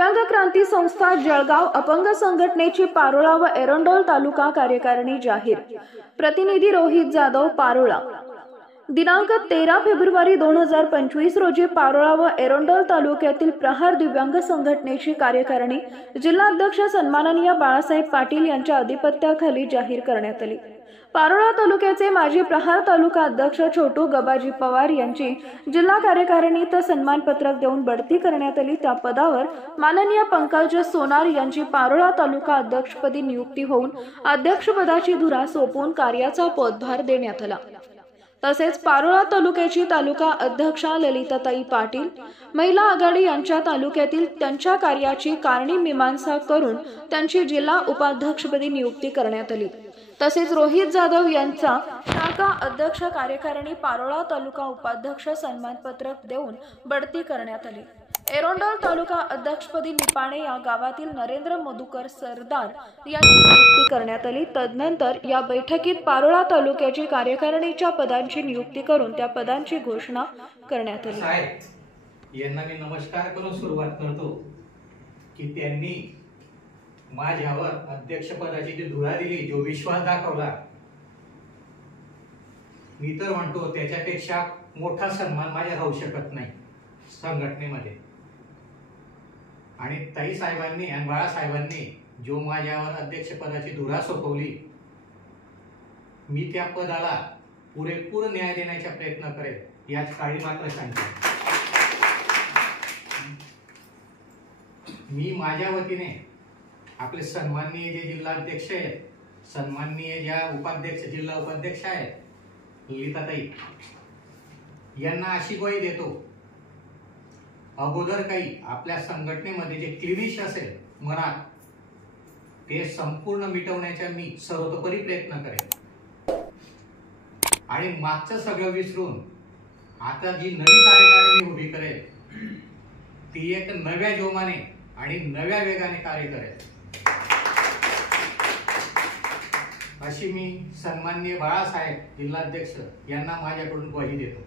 दिव्यांग क्रांती संस्था जळगाव अपंग संघटनेची पारोळा व एरंडोल तालुका कार्यकारिणी जाहीर। प्रतिनिधी रोहित जाधव, पारोळा। दिनांक 13 फेब्रुवारी 2025 रोजी पारोळा व एरंडोल तालुक्यातील प्रहार दिव्यांग संघटनेची कार्यकारिणी जिल्हाध्यक्ष सन्माननीय बाळासाहेब पाटील यांच्या अधिपत्याखाली जाहीर करण्यात आली। पारोळा तालुक्याचे माजी प्रहार तालुका अध्यक्ष छोटू गबाजी पवार यांची जिल्हा कार्यकारिणीत सन्मानपत्रक देऊन बढती करण्यात आली। त्या पदावर माननीय पंकज सोनार यांची पारोळा तालुका अध्यक्षपदी नियुक्ती होऊन अध्यक्षपदाची धुरा सोपवून कार्याचा पदभार देण्यात आला। तसेच पारोळा तालुक्याची तालुका अध्यक्षा ललिताताई पाटील महिला आघाडी यांच्या तालुक्यातील त्यांच्या कार्याची कारणी मीमांसा करून त्यांची जिल्हा उपाध्यक्षपदी नियुक्ती करण्यात आली। तसेच रोहित जाधव यांचा शाखा अध्यक्ष कार्यकारिणी पारोळा तालुका उपाध्यक्ष सन्मानपत्रक देऊन बढती करण्यात आली। एरंडोल तालुका अध्यक्षपदी निपाणे या गावातील नरेंद्र मधुकर सरदार यांची नियुक्ती करण्यात आली। तदनंतर या बैठकीत पारोळा तालुक्याची कार्यकारिणीच्या पदांची नियुक्ती करून त्या पदांची घोषणा करण्यात आली। यांना मी नमस्कार करून सुरुवात करतो की त्यांनी माझ्यावर अध्यक्षपदाची जी धुरा दिली, जो विश्वास दाखवला, मी तर म्हणतो त्याच्यापेक्षा मोठा सन्मान माझ्या होऊ शकत नाही संघटनेमध्ये। आणि ताई साहेबांनी आणि बाळासाहेबांनी जो माझ्यावर अध्यक्षपदाची धुरा सोपवली, मी त्या पदाला पुरेपूर न्याय देण्याचा प्रयत्न करेल याच काळी मात्र सांगतो। मी माझ्या वतीने आपले सन्माननीय जे जिल्हाध्यक्ष आहेत, सन्माननीय ज्या उपाध्यक्ष जिल्हा उपाध्यक्ष आहेत ललिताताई, यांना अशी ग्वाही देतो, अगोदर काही आपल्या संघटनेमध्ये जे क्लिनिश असेल मनात, ते संपूर्ण मिटवण्याचा मी सर्वतोपरी प्रयत्न करेन। आणि मागचं सगळं विसरून आता जी नवी कार्यकारिणी मी उभी करेल, ती एक नव्या जोमाने आणि नव्या वेगाने कार्य करेल, अशी मी सन्माननीय बाळासाहेब जिल्हाध्यक्ष यांना माझ्याकडून ग्वाही देतो।